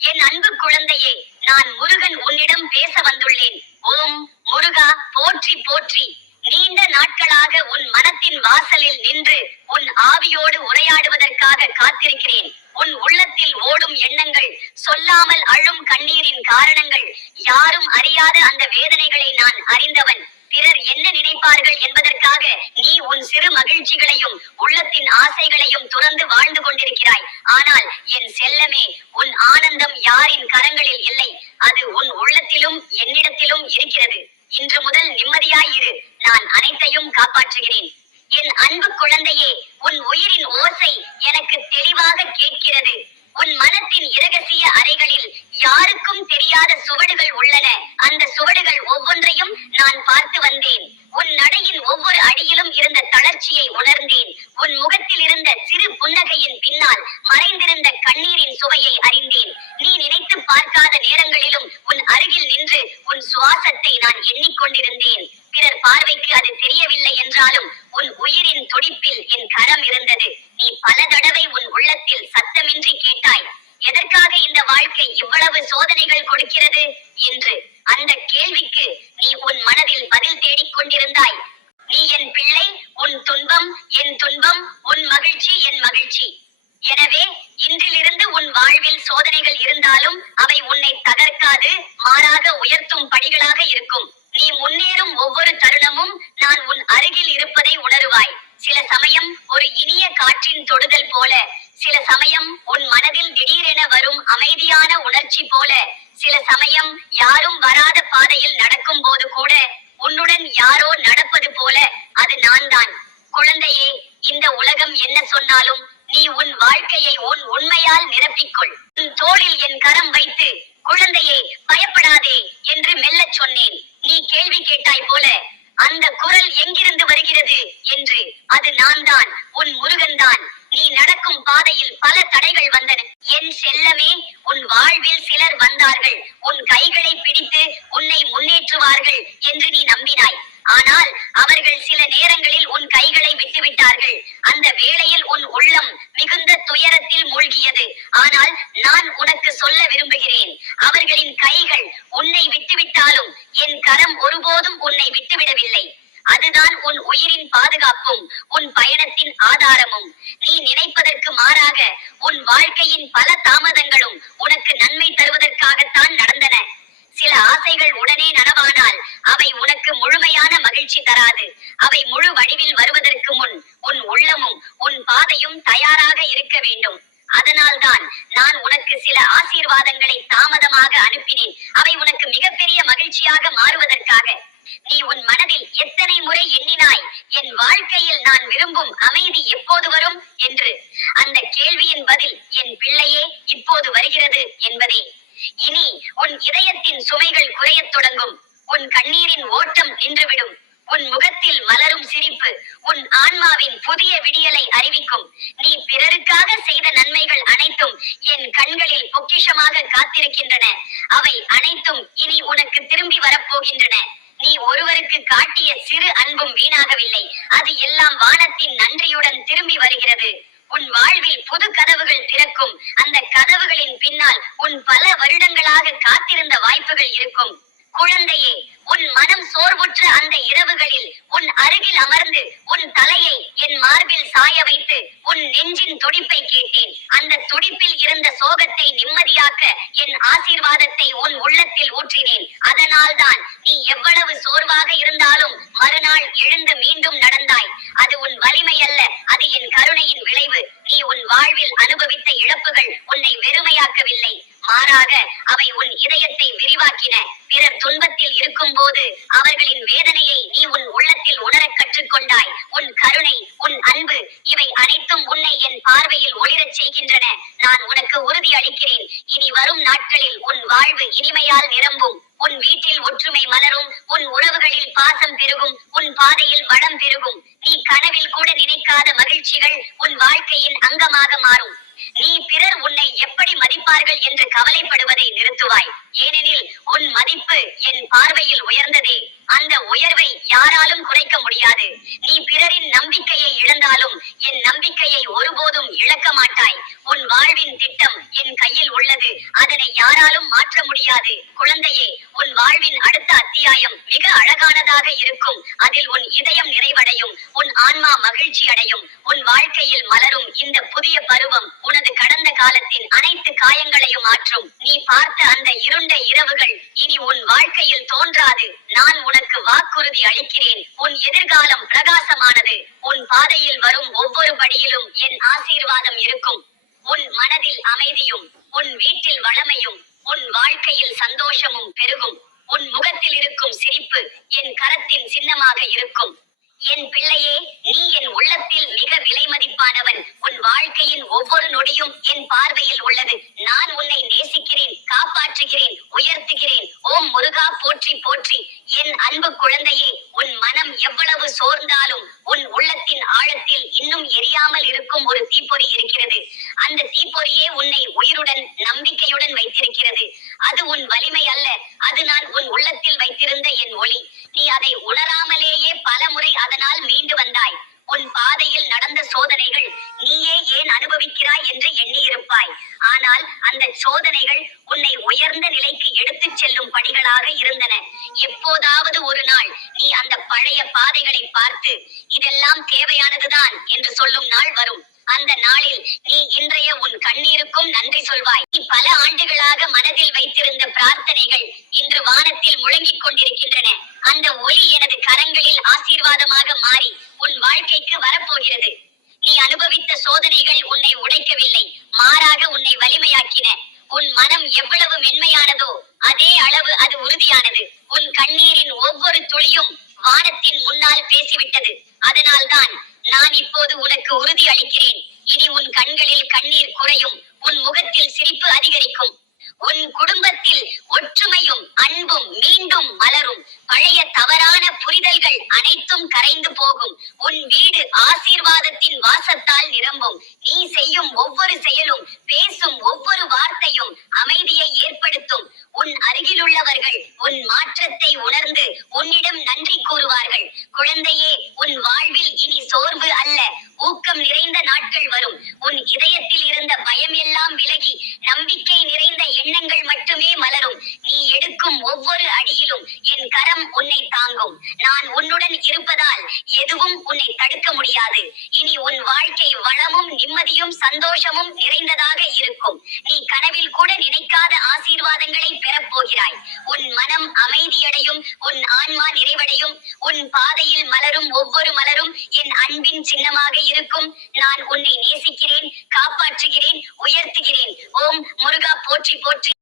என் அன்பு குழந்தையே நான் முருகன் உன்னிடம் பேச வந்துள்ளேன். ஓம் முருகா போற்றி போற்றி. நீண்ட நாட்களாக உன் மனத்தின் வாசலில் நின்று உன் ஆவியோடு உரையாடுவதற்காக காத்திருக்கிறேன். உன் உள்ளத்தில் ஓடும் எண்ணங்கள் சொல்லாமல் அழும் கண்ணீரின் காரணங்கள் யாரும் அறியாத அந்த வேதனைகளை நான் அறிந்தவன். பிறர் என்ன நினைப்பார்கள் என்பதற்காக நீ உன் சிறு மகிழ்ச்சிகளையும் உள்ளத்தின் ஆசைகளையும் துறந்து வாழ்ந்து கொண்டிருக்கிறாய். ஆனால் என் செல்லமே உன் ஆனந்தம் யாரின் கரங்களில் இல்லை. அது உன் உள்ளத்திலும் என்னிடத்திலும் இருக்கிறது. இன்று முதல் நிம்மதியாய் இரு. நான் அனைத்தையும் காப்பாற்றுகிறேன். என் அன்பு குழந்தையே உன் உயிரின் ஓசை எனக்கு தெளிவாக கேட்கிறது. உன் மனத்தின் இரகசிய அறைகளில் யாருக்கும் தெரியாத சுவடுகள் உள்ளன. அந்த சுவடுகள் ஒவ்வொன்றையும் நான் பார்த்து வந்தேன் உன் நடையின் ஒவ்வொரு அடியிலும் இருந்த தளர்ச்சியை உணர்ந்தேன். உன் முகத்தில் இருந்த சிறு புன்னகையின் பின்னால் மறைந்திருந்த கண்ணீரின் சுவையை அறிந்தேன். நீ நினைத்து பார்க்காத நேரங்களிலும் உன் அருகில் நின்று உன் சுவாசத்தை நான் எண்ணிக்கொண்டிருந்தேன். பிறர் பார்வைக்கு அது தெரியவில்லை என்றாலும் உன் உயிரின் துடிப்பில் என் கரம் இருந்தது. நீ பல தடவை உன் உள்ளத்தில் சத்தமின்றி கேட்டாய் எதற்காக இந்த வாழ்க்கை இவ்வளவு சோதனைகள் கொடுக்கிறது? என்று அந்த கேள்விக்கு நீ உன் மனதில் பதில் தேடிக் கொண்டிருந்தாய் நீ என் பிள்ளை உன் துன்பம் என் துன்பம் உன் மகிழ்ச்சி என் மகிழ்ச்சி எனவே இன்றிலிருந்து உன் வாழ்வில் சோதனைகள் இருந்தாலும் அவை உன்னை தகர்க்காது மாறாக உயர்த்தும் படிகளாக இருக்கும். நீ முன்னேறும் ஒவ்வொரு தருணமும் நான் உன் அருகில் இருப்பதை உணருவாய். சில சமயம் ஒரு இனிய காற்றின் தொடுதல் போல சில சமயம் உன் மனதில் திடீரென வரும் அமைதியான உணர்ச்சி போல சில சமயம் யாரும் வராத பாதையில் நடக்கும் போது கூட உன்னுடன் யாரோ நடப்பது போல அது நான் தான் குழந்தையே இந்த உலகம் என்ன சொன்னாலும் நீ உன் வாழ்க்கையை உன் உண்மையால் நிரப்பிக்கொள். உன் தோளில் என் கரம் வைத்து குழந்தையே பயப்படாதே என்று மெல்லச் சொன்னேன். நீ கேள்வி கேட்டாய் போல அந்த குரல் எங்கிருந்து வருகிறது என்று. அது நான் தான் உன் முருகன் தான் நீ நடக்கும் பாதையில் பல தடைகள் வந்தன. என் செல்லமே உன் வாழ்வில் சிலர் வந்தார்கள். உன் கைகளை பிடித்து உன்னை முன்னேற்றுவார்கள் என்று நீ நம்பினாய். ஆனால் அவர்கள் சில நேரங்களில் உன் கைகளை விட்டுவிட்டார்கள். அந்த வேளையில் உன் உள்ளம் மிகுந்த துயரத்தில் மூழ்கியது. ஆனால் நான் உனக்கு சொல்ல விரும்புகிறேன் அவர்களின் கைகள் உன்னை விட்டுவிட்டாலும் என் கரம் ஒருபோதும் உன்னை விட்டுவிடவில்லை. அதுதான் உன் உயிரின் பாதுகாப்பும் உன் பயணத்தின் ஆதாரமும். நீ நினைப்பதற்கு மாறாக உன் வாழ்க்கையின் பல தாமதங்களும் உனக்கு நன்மை தருவதற்காகத்தான் நடந்தன சில ஆசைகள் உடனே நனவானால் அவை உனக்கு முழுமையான மகிழ்ச்சி தராது அவை முழு வடிவில் வருவதற்கு முன் உன் உள்ளமும் உன் பாதையும் தயாராக இருக்க வேண்டும் அதனால்தான் நான் உனக்கு சில ஆசீர்வாதங்களை தாமதமாக அனுப்பினேன். அவை உனக்கு மிகப்பெரிய மகிழ்ச்சியாக மாறுவதற்காக. நீ உன் மனதில் எத்தனை முறை எண்ணினாய்? என் வாழ்க்கையில் நான் விரும்பும் அமைதி எப்போது வரும்? என்று. அந்த கேள்வியின் பதில் என் பிள்ளையே இப்போது வருகிறது என்பதே. இனி உன் இதயத்தின் சுமைகள் குறையத் தொடங்கும். உன் கண்ணீரின் ஓட்டம் நின்றுவிடும். உன் முகத்தில் மலரும் சிரிப்பு உன் ஆன்மாவின் புதிய விடியலை அறிவிக்கும். நீ பிறருக்காக செய்த நன்மைகள் அனைத்தும் என் கண்களில் பொக்கிஷமாக காத்திருக்கின்றன. அவை அனைத்தும் இனி உனக்கு திரும்பி வரப்போகின்றன. நீ ஒருவருக்கு காட்டிய சிறு அன்பும் வீணாகவில்லை. அது எல்லாம் வானத்தின் நன்றியுடன் திரும்பி வருகிறது. உன் வாழ்வில் புது கதவுகள் திறக்கும். அந்த கதவுகளின் பின்னால் உன் பல வருடங்களாக காத்திருந்த வாய்ப்புகள் இருக்கும். குழந்தையே உன் மனம் சோர்வுற்ற அந்த இரவுகளில் உன் அருகில் அமர்ந்து உன் தலையை என் மார்பில் சாய வைத்து உன் நெஞ்சின் துடிப்பை கேட்டேன். அந்த துடிப்பில் இருந்த சோகத்தை நிம்மதியாக்க என் ஆசீர்வாதத்தை உன் உள்ளத்தில் ஊற்றினேன். அதனால்தான் நீ எவ்வளவு சோர்வாக இருந்தாலும் மறுநாள் எழுந்து மீண்டும் நடந்தாய். அது உன் வலிமை அல்ல அது என் கருணையின் விளைவு. நீ உன் வாழ்வில் அனுபவித்த இழப்புகள் உன்னை வெறுமையாக்கவில்லை. மாறாக அவை உன் இதயத்தை விரிவாக்கின. பிறர் துன்பத்தில் இருக்கும் போது அவர்களின் வேதனையை நீ உன் உள்ளத்தில் உணரக் கற்றுக்கொண்டாய். உன் கருணை உன் அன்பு இவை அனைத்தும் உன்னை என் பார்வையில் ஒளிரச் செய்கின்றன. நான் உனக்கு உறுதி அளிக்கிறேன். இனி வரும் நாட்களில் உன் வாழ்வு இனிமையால் நிரம்பும். உன் வீட்டில் ஒற்றுமை மலரும். உன் உறவுகளில் பாசம் பெருகும். உன் பாதையில் வளம் பெருகும். நீ கனவில் கூட நினைக்காத மகிழ்ச்சிகள் உன் வாழ்க்கையின் அங்கமாக மாறும். நீ பிறர் உன்னை எப்படி மதிப்பார்கள் என்று கவலைப்படுவதை நிறுத்துவாய். ஏனெனில் உன் மதிப்பு என் பார்வையில் உயர்ந்ததே. அந்த உயர்வை யாராலும் குறைக்க முடியாது. நீ பிறரின் நம்பிக்கையை இழந்தாலும் என் நம்பிக்கையை ஒருபோதும் இழக்க மாட்டாய். உன் வாழ்வின் திட்டம் என் கையில் உள்ளது. அதனை யாராலும் மாற்ற முடியாது. குழந்தையே உன் வாழ்வின் அடுத்த அத்தியாயம் மிக அழகானதாக இருக்கும். அதில் உன் இதயம் நிறைவடையும் உன் ஆன்மா மகிழ்ச்சி அடையும் உன் வாழ்க்கையில் மலரும் இந்த புதிய பருவம் உனது கடந்த காலத்தின் அனைத்து காயங்களையும் மாற்றும். நீ பார்த்த அந்த இருண்ட இரவுகள் இனி உன் வாழ்க்கையில் தோன்றாது. நான் உன உனக்கு வாக்குறுதி அளிக்கிறேன். உன் எதிர்காலம் பிரகாசமானது. உன் பாதையில் வரும் ஒவ்வொரு படியிலும் என் ஆசீர்வாதம் இருக்கும். உன் மனதில் அமைதியும் உன் வீட்டில் வளமையும் உன் வாழ்க்கையில் சந்தோஷமும் பெருகும். உன் முகத்தில் இருக்கும் சிரிப்பு என் கரத்தின் சின்னமாக இருக்கும். என் பிள்ளையே நீ என் உள்ளத்தில் மிக விலை மதிப்பானவன். உன் வாழ்க்கையின் ஒவ்வொரு நொடியும் என் பார்வையில் உள்ளது. நான் உன்னை நேசிக்கிறேன் காப்பாற்றுகிறேன் உயர்த்துகிறேன் ஓம் முருகா போற்றி போற்றி என் அன்பு குழந்தையே உன் மனம் எவ்வளவு சோர்ந்தாலும் உன் உள்ளத்தின் ஆழத்தில் இன்னும் எரியாமல் இருக்கும் ஒரு தீப்பொறி இருக்கிறது அந்த தீப்பொறியே உன்னை உயிருடன் நம்பிக்கையுடன் வைத்திருக்கிறது அது உன் வலிமை அல்ல. அது நான் உன் உள்ளத்தில் வைத்திருந்த என் ஒளி. நீ அதை உணர் பல முறை அதனால் மீண்டு வந்தாய் உன் பாதையில் நடந்த சோதனைகள் நீயே ஏன் அனுபவிக்கிறாய் என்று எண்ணியிருப்பாய் ஆனால் அந்த சோதனைகள் உன்னை உயர்ந்த நிலைக்கு எடுத்துச் செல்லும் படிகளாக இருந்தன எப்போதாவது ஒரு நாள் நீ அந்த பழைய பாதைகளை பார்த்து இதெல்லாம் தேவையானதுதான் என்று சொல்லும் நாள் வரும் அந்த நாளில் நீ இன்றைய உன் கண்ணீருக்கும் நன்றி சொல்வாய் நீ பல ஆண்டுகளாக மனதில் வைத்திருந்த பிரார்த்தனைகள் இன்று வானத்தில் முழங்கிக் கொண்டிருக்கின்றன. அந்த ஒளி எனது கரங்களில் ஆசீர்வாதமாக மாறி உன் வாழ்க்கைக்கு வரப்போகிறது. நீ அனுபவித்த சோதனைகள் உன்னை உடைக்கவில்லை மாறாக உன்னை வலிமையாக்கின. உன் மனம் எவ்வளவு மென்மையானதோ அதே அளவு அது உறுதியானது. உன் கண்ணீரின் ஒவ்வொரு துளியும் வானத்தின் முன்னால் பேசிவிட்டது. அதனால்தான் நான் இப்போது உனக்கு உறுதி அளிக்கிறேன். இனி உன் கண்களில் கண்ணீர் குறையும் உன் முகத்தில் சிரிப்பு அதிகரிக்கும். உன் குடும்பத்தில் ஒற்றுமையும் அன்பும் மீண்டும் மலரும். பழைய தவறான புரிதல்கள் அனைத்தும் கரைந்து போகும். உன் வீடு ஆசீர்வாதத்தின் வாசத்தால் நிரம்பும். நீ செய்யும் ஒவ்வொரு செயலும் பேசும் ஒவ்வொரு வார்த்தையும் அமைதியை ஏற்படுத்தும். உன் அருகிலுள்ளவர்கள் உன் மாற்றத்தை உணர்ந்து உன்னிடம் நன்றி கூறுவார்கள். குழந்தையே உன் வாழ்வில் இனி சோர்வு அல்ல. ஊக்கம் நிறைந்த நாட்கள் வரும். உன் இதயத்தில் இருந்த பயம் எல்லாம் விலகி நம்பிக்கை நிறைந்த எண்ணங்கள் மட்டுமே மலரும். நீ எடுக்கும் ஒவ்வொரு அடியிலும் என் கரம் உன்னை தாங்கும். நான் உன்னுடன் இருப்பதால் எதுவும் உன்னை தடுக்க முடியாது. இனி உன் வாழ்க்கை வளமும் நிம்மதியும் சந்தோஷமும் நிறைந்ததாக இருக்கும். நீ கனவில் கூட நினைக்காத ஆசீர்வாதங்களை பெறப்போகிறாய் உன் மனம் அமைதியடையும் உன் ஆன்மா நிறைவடையும் உன் பாதையில் மலரும் ஒவ்வொரு மலரும் என் அன்பின் சின்னமாக இருக்கும். நான் உன்னை நேசிக்கிறேன் காப்பாற்றுகிறேன் உயர்த்துகிறேன். ஓம் முருகா போற்றி போற்றி.